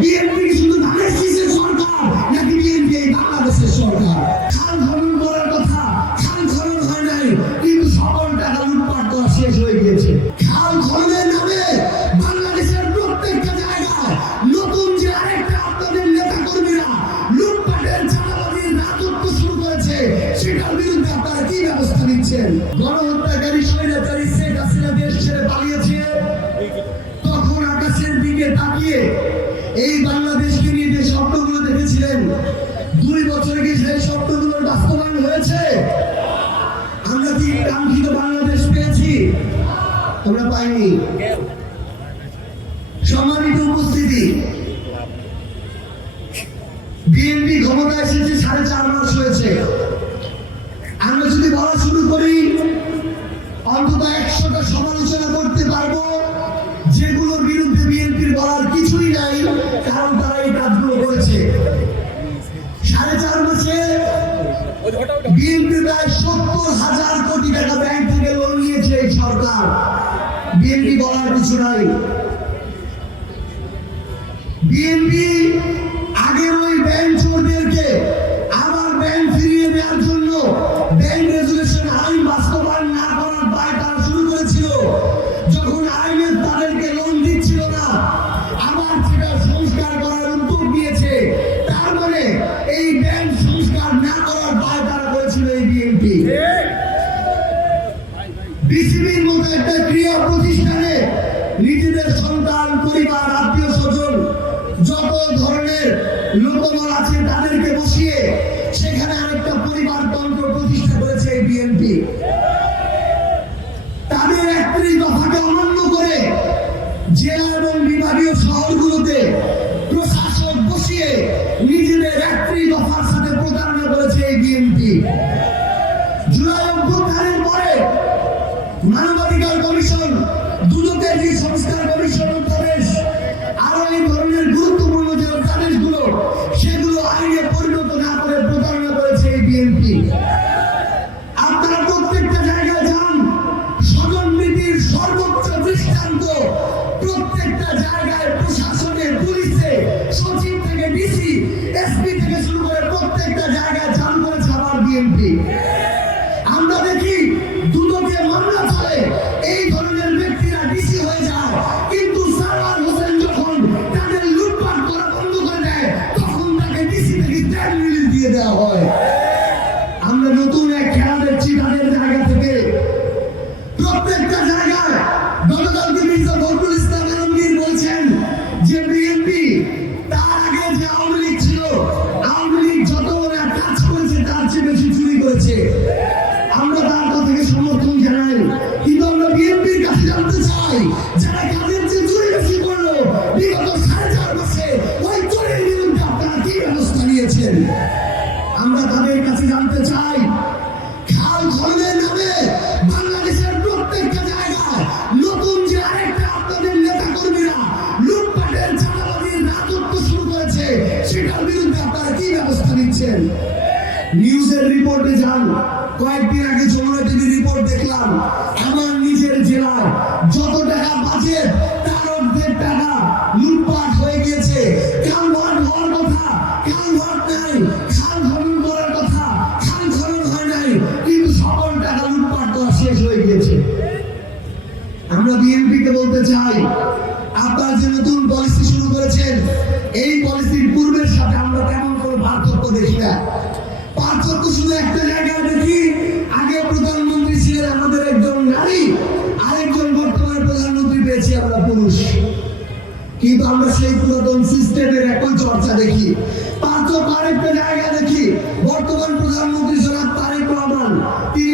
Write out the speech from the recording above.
BNP কি শুধু ধানের শীষের সরকার নাকি বিএনপি এই বাংলাদেশের সরকার? খাল খনন করার কথা, খাল খনন হয় নাই, কিন্তু সকল টাকা লুটপাট করা শেষ হয়ে গিয়েছে। খাল খননের নামে বাংলাদেশের প্রত্যেকটা জায়গায় নতুন যে আরেকটা আপনাদের নেতা কর্মীরা লুটপাটের চাঁদাবাজির রাজত্ব শুরু করেছে, সেটার বিরুদ্ধে আপনারা কি ব্যবস্থা নিচ্ছেন? গণহত্যাকারী স্বৈরাচারী শেখ হাসিনা দেশ ছেড়ে পালিয়েছে, তখন আকাশের দিকে তাকিয়ে এই বাংলাদেশকে নিয়ে যে স্বপ্নগুলো দেখেছিলেন, 2 বছরে কি সেই স্বপ্নগুলোর বাস্তবায়ন হয়েছে? আমরা কি কাঙ্ক্ষিত বাংলাদেশ পেয়েছি? আমরা পাইনি। সম্মানিত উপস্থিতি, বিএনপি ক্ষমতা এসেছে 4.5 মাস হয়েছে। আমরা যদি বলা শুরু করি, অন্তত 100টা সমালোচনা করতে পারবো যেগুলোর বিরুদ্ধে বিএনপির বলার কিছুই নাই, কারণ তারা এই কাজগুলো করেছে। 4.5 মাসে বিএনপি প্রায় 70,000 কোটি টাকা ব্যাংক থেকে লোন নিয়েছে এই সরকার। বিএনপি বলার কিছু নাই। বিএনপি আগের ওই ব্যাংক চোরদেরকে আবার ব্যাংক ফিরিয়ে দেওয়ার জন্য ব্যাংক রেজুলেশন আইন বাস্তবায়ন না করার দায় তারা শুরু করেছিল। যখন আইনে তাদেরকে লোন দিচ্ছিল না, আবার সেটা সংস্কার করার উদ্যোগ নিয়েছে। তার মানে এই ব্যাংক সংস্কার না করার দায় তারা করেছিল এই বিএনপি। বিসিবির মতো একটা ক্রিয়া প্রতিষ্ঠানে নিজেদের সন্তান, পরিবার, আত্মীয় স্বজন, যত ধরনের লোকবল আছে তাদেরকে বসিয়ে সেখানে আরেকটা পরিবারতন্ত্র প্রতিষ্ঠা করেছে এই বিএনপি। তাদের 31 দফাকে অমান্য করে জেলা এবং বিভাগীয় শহরগুলোতে প্রশাসক বসিয়ে নিজেদের 31 দফার সাথে প্রতারণা করেছে এই বিএনপি। জুলাই অভ্যুত্থানের পরে মানবাধিকার কমিশন, দুদকের যে সংস্কার কমিশন অধ্যাদেশ, আরো এই ধরনের গুরুত্বপূর্ণ যে অধ্যাদেশগুলো, সেগুলো আইনে পরিণত না করে প্রতারণা করেছে এই বিএনপি। আপনারা প্রত্যেকটা জায়গায় যান, স্বজনপ্রীতির সর্বোচ্চ দৃষ্টান্ত প্রত্যেকটা জায়গায় প্রশাসনে, পুলিশে, সচিব থেকে ডিসি, এসপি থেকে শুরু করে প্রত্যেকটা জায়গায় চান করেছে আবার বিএনপি। আমরা দেখি দুদকে মামলা চলে, এই ধরনের ব্যক্তিরা ডিসি হয়ে যায়, কিন্তু সারওয়ার হোসেন যখন তাদের লুটপাট করা বন্ধ করে দেয়, তখন তাকে ডিসি থেকে স্ট্যান্ড রিলিজ দিয়ে দেওয়া হয়। আমরা নতুন এক খেলা দেখছি তাদের জায়গা থেকে। প্রত্যেকটা জায়গায় গতকালকে মির্জা ফখরুল ইসলাম আলমগীর বলছেন যে বিএনপি তার আগে যে আওয়ামী লীগ ছিল, আওয়ামী লীগ যত বড় কাজ করেছে তার চেয়ে বেশি চুরি করেছে। আমরা তার কথাকে সমর্থন জানাই, কিন্তু আমরা বিএনপির কাছে জানতে চাই, যারা কাজের চেয়ে চুরি বেশি করলো বিগত 4.5 মাসে, ওই চুরির বিরুদ্ধে আপনারা কি ব্যবস্থা নিয়েছেন? আমরা তাদের কাছে জানতে চাই, খাল খননের নামে বাংলাদেশের প্রত্যেকটা জায়গায় নতুন যে আরেকটা আপনাদের নেতা কর্মীরা লুটপাটের চাঁদাবাজির রাজত্ব শুরু করেছে, সেটার বিরুদ্ধে আপনারা কি ব্যবস্থা নিচ্ছেন? নিউজের রিপোর্টে যান। কয়েকদিন আগে যমুনা টিভির রিপোর্ট দেখলাম, আমার নিজের জেলায় যত টাকা বাজেট তার অর্ধেক টাকা লুটপাট হয়ে গিয়েছে। কালভার্ট হওয়ার কথা, কালভার্ট নাই। খাল খনন করার কথা, খাল খনন হয় নাই, কিন্তু সকল টাকা লুটপাট করা শেষ হয়ে গিয়েছে। আমরা বিএনপিকে বলতে চাই, আপনারা যে নতুন পলিসি শুরু করেছেন, এই পলিসির পূর্বের সাথে আমরা তেমন কোনো পার্থক্য দেখি না। পার্থক্য শুধু একটা জায়গায় দেখি, আগে প্রধানমন্ত্রী ছিলেন আমাদের একজন নারী, আরেকজন বর্তমানে প্রধানমন্ত্রী পেয়েছি আমরা পুরুষ, কিন্তু আমরা সেই পুরাতন সিস্টেমের একই চর্চা দেখি। পার্থক্য আরেকটা জায়গা দেখি, বর্তমান প্রধানমন্ত্রী জনাব তারেক রহমান, তিনি